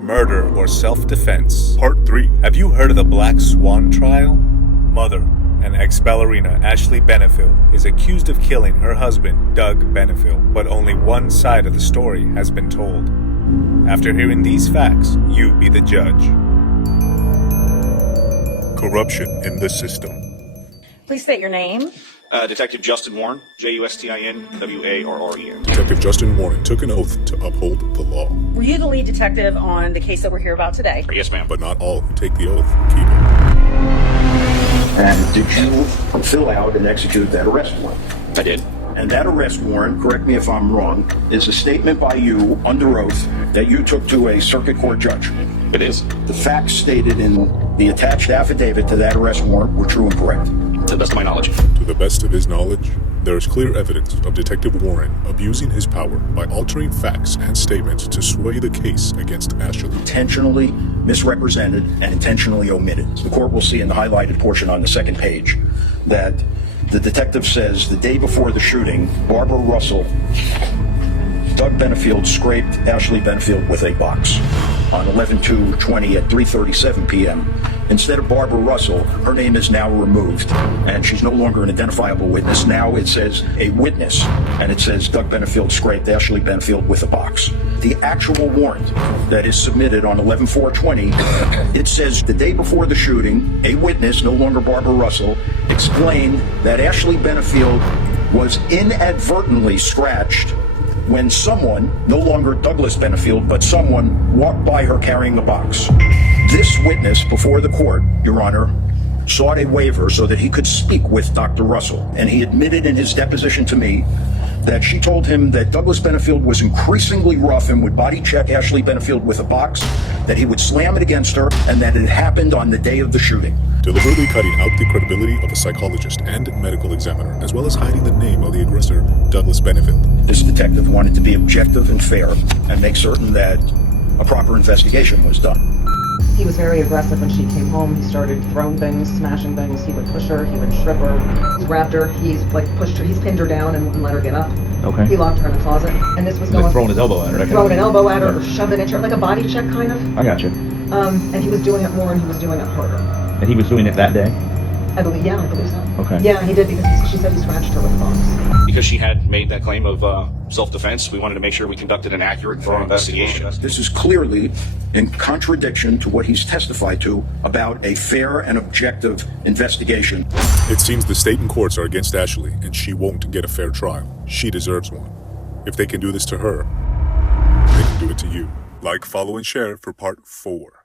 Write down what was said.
Murder or Self-Defense. Part 3. Have you heard of the Black Swan Trial? Mother, an ex-ballerina, Ashley Benefield, is accused of killing her husband, Doug Benefield, but only one side of the story has been told. After hearing these facts, you be the judge. Corruption in the system. Please state your name. Detective Justin Warren, Justinwarren. Detective Justin Warren took an oath to uphold the law. Were you the lead detective on the case that we're here about today? Yes, ma'am. But not all who take the oath keep it. And did you fill out and execute that arrest warrant? I did. And that arrest warrant, correct me if I'm wrong, is a statement by you under oath that you took to a circuit court judge. It is. The facts stated in the attached affidavit to that arrest warrant were true and correct. To the best of my knowledge. To the best of his knowledge, there is clear evidence of Detective Warren abusing his power by altering facts and statements to sway the case against Ashley. Intentionally misrepresented and intentionally omitted. The court will see in the highlighted portion on the second page that the detective says the day before the shooting, Barbara Russell, Doug Benefield scraped Ashley Benefield with a box on 11/2/20 at 3:37 p.m. Instead of Barbara Russell, her name is now removed, and she's no longer an identifiable witness. Now it says a witness, and it says Doug Benefield scraped Ashley Benefield with a box. The actual warrant that is submitted on 11/4/20, it says the day before the shooting, a witness, no longer Barbara Russell, explained that Ashley Benefield was inadvertently scratched when someone, no longer Douglas Benefield, but someone walked by her carrying a box. This witness before the court, Your Honor, sought a waiver so that he could speak with Dr. Russell, and he admitted in his deposition to me that she told him that Douglas Benefield was increasingly rough and would body check Ashley Benefield with a box, that he would slam it against her, and that it happened on the day of the shooting. Deliberately cutting out the credibility of a psychologist and medical examiner, as well as hiding the name of the aggressor, Douglas Benefield. This detective wanted to be objective and fair and make certain that a proper investigation was done. He was very aggressive when she came home. He started throwing things, smashing things. He would push her, he would strip her. He's grabbed her, he's pushed her, he's pinned her down and wouldn't let her get up. Okay. He locked her in the closet. And this was going... throwing his elbow at her. Throwing an elbow at her, or shoving it, like a body check kind of. I got you. And he was doing it more and he was doing it harder. And he was doing it that day? I believe so. Okay. Yeah, he did, because she said he scratched her with a box. Because she had made that claim of self-defense, we wanted to make sure we conducted an accurate, thorough investigation. This is clearly in contradiction to what he's testified to about a fair and objective investigation. It seems the state and courts are against Ashley, and she won't get a fair trial. She deserves one. If they can do this to her, they can do it to you. Like, follow, and share for part 4.